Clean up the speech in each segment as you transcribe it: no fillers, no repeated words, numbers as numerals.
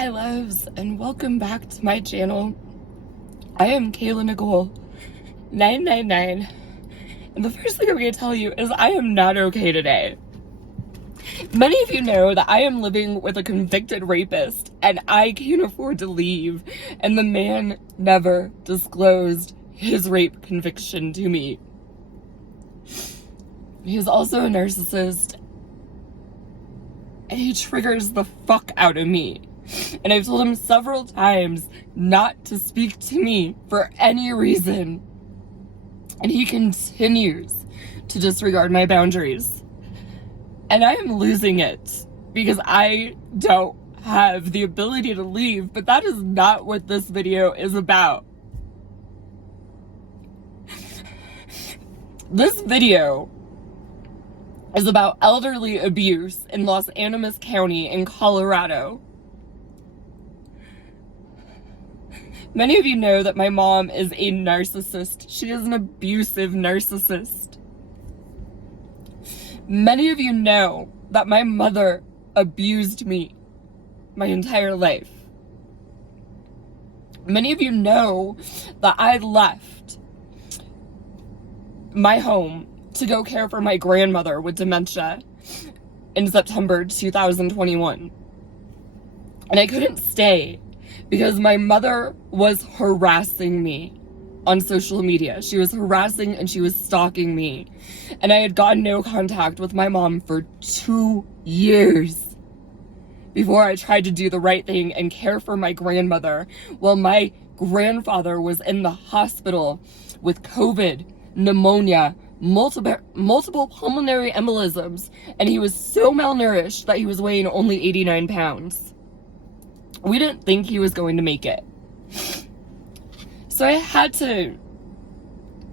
Hi loves, and welcome back to my channel. I am Kayla Nicole 999, and the first thing I'm going to tell you is I am not okay today. Many of you know that I am living with a convicted rapist and I can't afford to leave, and the man never disclosed his rape conviction to me. He is also a narcissist and he triggers the fuck out of me. And I've told him several times not to speak to me for any reason. And he continues to disregard my boundaries. And I am losing it because I don't have the ability to leave, but that is not what this video is about. This video is about elderly abuse in Los Animas County in Colorado. Many of you know that my mom is a narcissist. She is an abusive narcissist. Many of you know that my mother abused me my entire life. Many of you know that I left my home to go care for my grandmother with dementia in September 2021. And I couldn't stay because my mother was harassing me on social media. She was harassing and she was stalking me. And I had gotten no contact with my mom for 2 years before I tried to do the right thing and care for my grandmother while my grandfather was in the hospital with COVID, pneumonia, multiple pulmonary embolisms, and he was so malnourished that he was weighing only 89 pounds. We didn't think he was going to make it. So I had to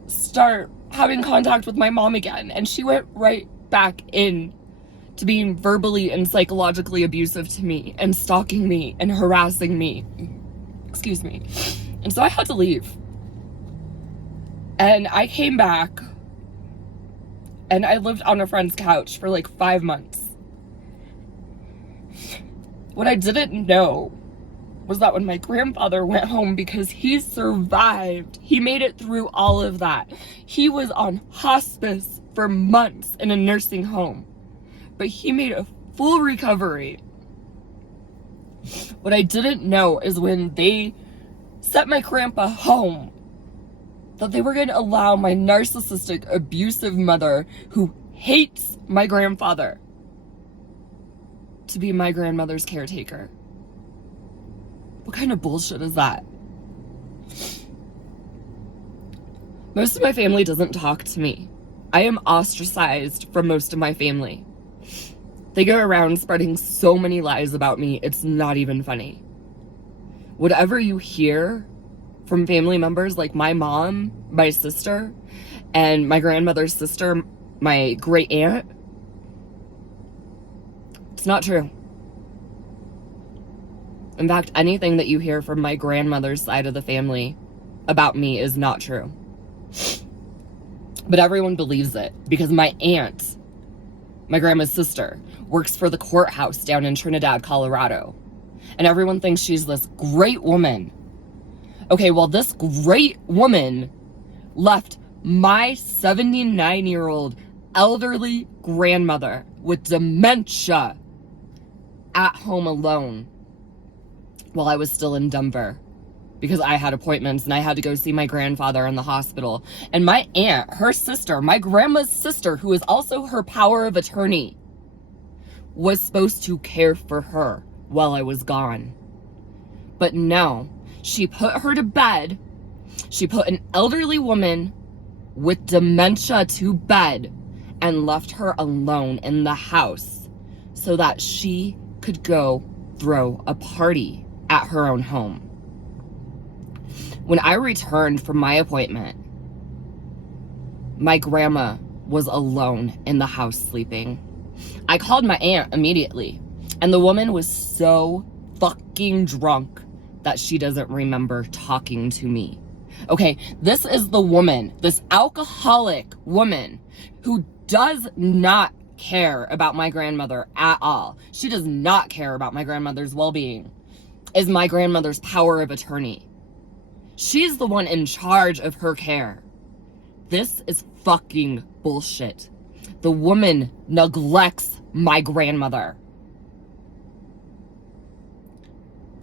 start having contact with my mom again, and she went right back in to being verbally and psychologically abusive to me and stalking me and harassing me. Excuse me. And so I had to leave. And I came back and I lived on a friend's couch for like 5 months. What I didn't know was that when my grandfather went home, because he survived, he made it through all of that. He was on hospice for months in a nursing home, but he made a full recovery. What I didn't know is when they sent my grandpa home, that they were going to allow my narcissistic, abusive mother, who hates my grandfather, to be my grandmother's caretaker. What kind of bullshit is that? Most of my family doesn't talk to me. I am ostracized from most of my family. They go around spreading so many lies about me, it's not even funny. Whatever you hear from family members like my mom, my sister, and my grandmother's sister, my great aunt, it's not true. In fact, anything that you hear from my grandmother's side of the family about me is not true. But everyone believes it because my aunt, my grandma's sister, works for the courthouse down in Trinidad, Colorado. And everyone thinks she's this great woman. Okay, well, this great woman left my 79-year-old elderly grandmother with dementia at home alone while I was still in Denver because I had appointments and I had to go see my grandfather in the hospital. And my aunt, her sister, my grandma's sister, who is also her power of attorney, was supposed to care for her while I was gone. But no, she put her to bed. She put an elderly woman with dementia to bed and left her alone in the house so that she could go throw a party at her own home. When I returned from my appointment, my grandma was alone in the house sleeping. I called my aunt immediately, and the woman was so fucking drunk that she doesn't remember talking to me. Okay, this is the woman, this alcoholic woman, who does not care about my grandmother at all. She does not care about my grandmother's well-being. is my grandmother's power of attorney. She's the one in charge of her care. This is fucking bullshit. The woman neglects my grandmother.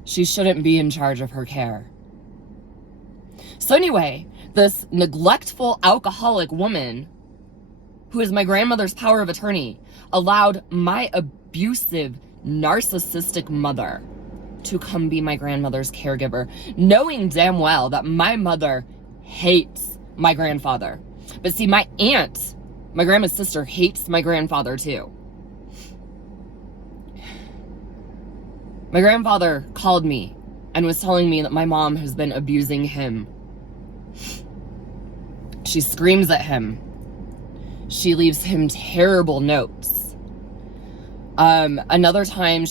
She shouldn't be in charge of her care. So anyway, this neglectful alcoholic woman, who is my grandmother's power of attorney, allowed my abusive, narcissistic mother to come be my grandmother's caregiver, knowing damn well that my mother hates my grandfather. But see, my aunt, my grandma's sister, hates my grandfather too. My grandfather called me and was telling me that my mom has been abusing him. She screams at him. She leaves him terrible notes. Another time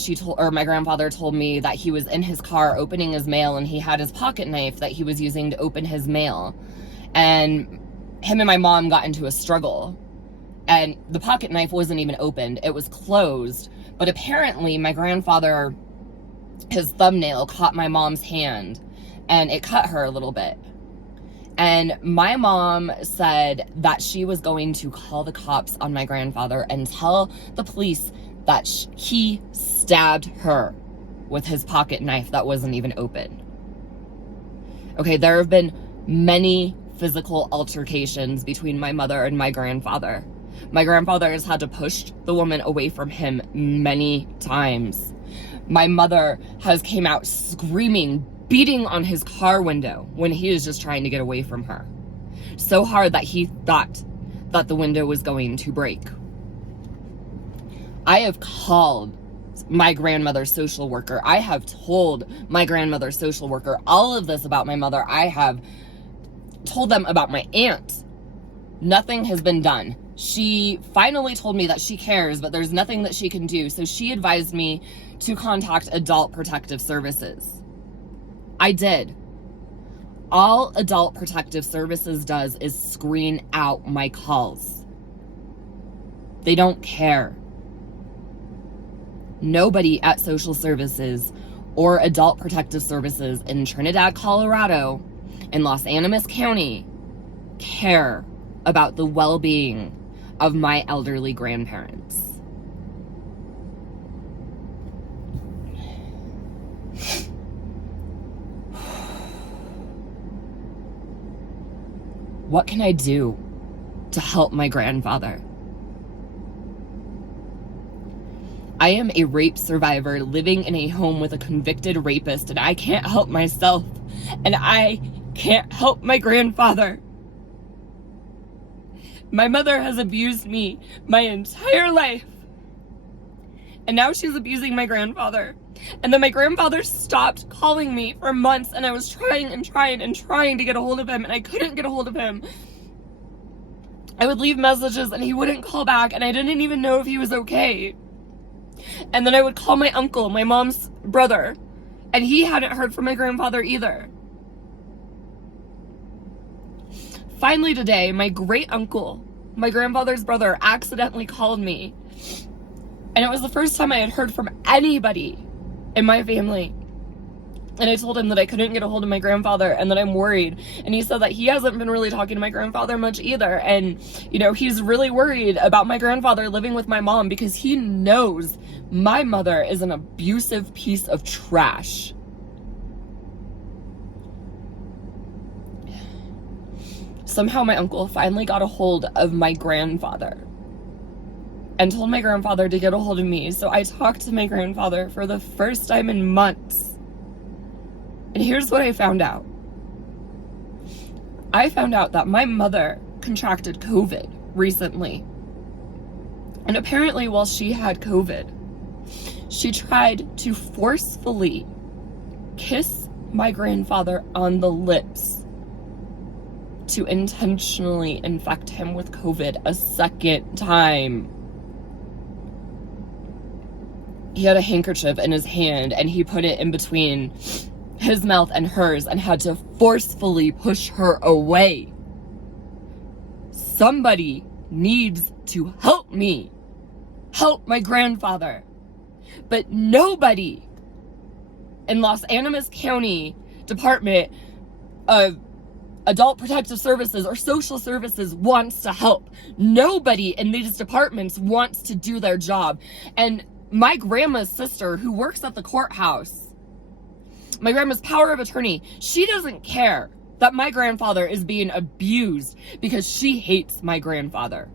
my grandfather told me that he was in his car opening his mail and he had his pocket knife that he was using to open his mail. And him and my mom got into a struggle. And the pocket knife wasn't even opened. It was closed. But apparently my grandfather, his thumbnail caught my mom's hand and it cut her a little bit. And my mom said that she was going to call the cops on my grandfather and tell the police that he stabbed her with his pocket knife that wasn't even open. Okay, there have been many physical altercations between my mother and my grandfather. My grandfather has had to push the woman away from him many times. My mother has came out screaming, beating on his car window when he was just trying to get away from her. So hard that he thought that the window was going to break. I have called my grandmother's social worker. I have told my grandmother's social worker all of this about my mother. I have told them about my aunt. Nothing has been done. She finally told me that she cares, but there's nothing that she can do. So she advised me to contact Adult Protective Services. I did. All Adult Protective Services does is screen out my calls. They don't care. Nobody at Social Services or Adult Protective Services in Trinidad, Colorado, in Los Animas County care about the well-being of my elderly grandparents. What can I do to help my grandfather? I am a rape survivor living in a home with a convicted rapist, and I can't help myself, and I can't help my grandfather. My mother has abused me my entire life, and now she's abusing my grandfather. And then my grandfather stopped calling me for months, and I was trying to get a hold of him, and I couldn't get a hold of him. I would leave messages and he wouldn't call back, and I didn't even know if he was okay. And then I would call my uncle, my mom's brother, and he hadn't heard from my grandfather either. Finally today, my great uncle, my grandfather's brother, accidentally called me. And it was the first time I had heard from anybody in my family. And I told him that I couldn't get a hold of my grandfather and that I'm worried. And he said that he hasn't been really talking to my grandfather much either. And, he's really worried about my grandfather living with my mom because he knows my mother is an abusive piece of trash. Somehow my uncle finally got a hold of my grandfather and told my grandfather to get a hold of me. So I talked to my grandfather for the first time in months. And here's what I found out. I found out that my mother contracted COVID recently. And apparently while she had COVID, she tried to forcefully kiss my grandfather on the lips to intentionally infect him with COVID a second time. He had a handkerchief in his hand and he put it in between his mouth and hers and had to forcefully push her away. Somebody needs to help me. Help my grandfather. But nobody in Los Animas County Department of Adult Protective Services or Social Services wants to help. Nobody in these departments wants to do their job. And my grandma's sister, who works at the courthouse, my grandma's power of attorney, she doesn't care that my grandfather is being abused because she hates my grandfather.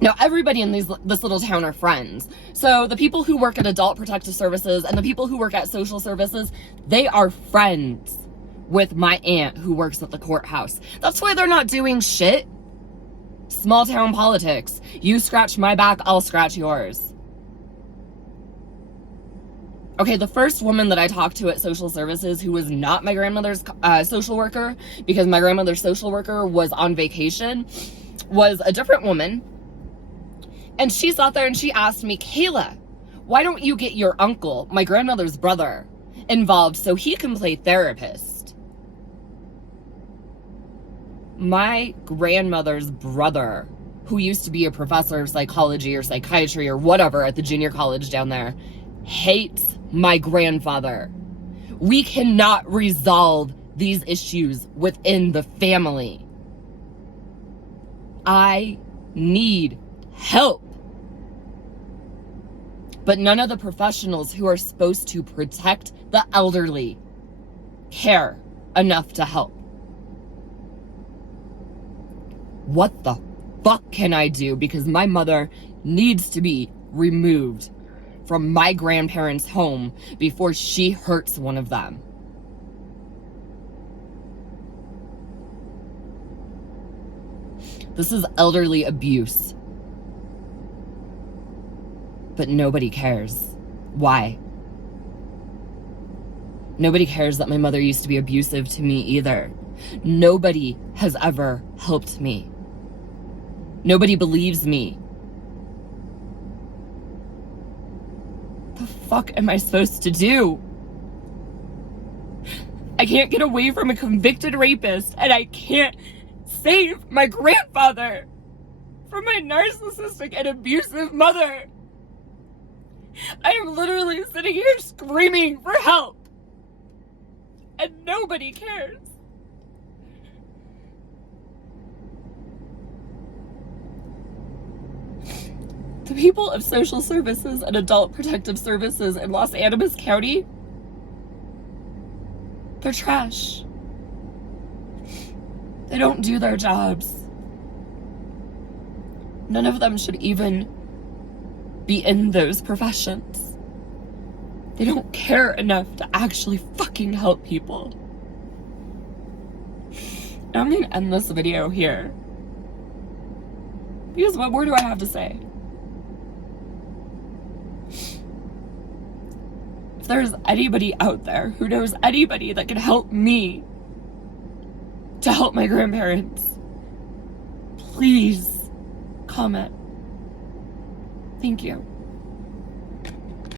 Now, everybody in this little town are friends. So the people who work at Adult Protective Services and the people who work at Social Services, they are friends with my aunt who works at the courthouse. That's why they're not doing shit. Small town politics. You scratch my back, I'll scratch yours. Okay, the first woman that I talked to at Social Services who was not my grandmother's social worker, because my grandmother's social worker was on vacation, was a different woman. And she sat there and she asked me, Kayla, why don't you get your uncle, my grandmother's brother, involved so he can play therapist? My grandmother's brother, who used to be a professor of psychology or psychiatry or whatever at the junior college down there, hates my grandfather. We cannot resolve these issues within the family. I need help. But none of the professionals who are supposed to protect the elderly care enough to help. What the fuck can I do? Because my mother needs to be removed from my grandparents' home before she hurts one of them. This is elderly abuse. But nobody cares. Why? Nobody cares that my mother used to be abusive to me either. Nobody has ever helped me. Nobody believes me. The fuck am I supposed to do? I can't get away from a convicted rapist, and I can't save my grandfather from my narcissistic and abusive mother. I am literally sitting here screaming for help, and nobody cares. The people of Social Services and Adult Protective Services in Los Animas County, they're trash. They don't do their jobs. None of them should even be in those professions. They don't care enough to actually fucking help people. Now I'm gonna end this video here, because what more do I have to say? If there's anybody out there who knows anybody that can help me to help my grandparents, please comment. Thank you.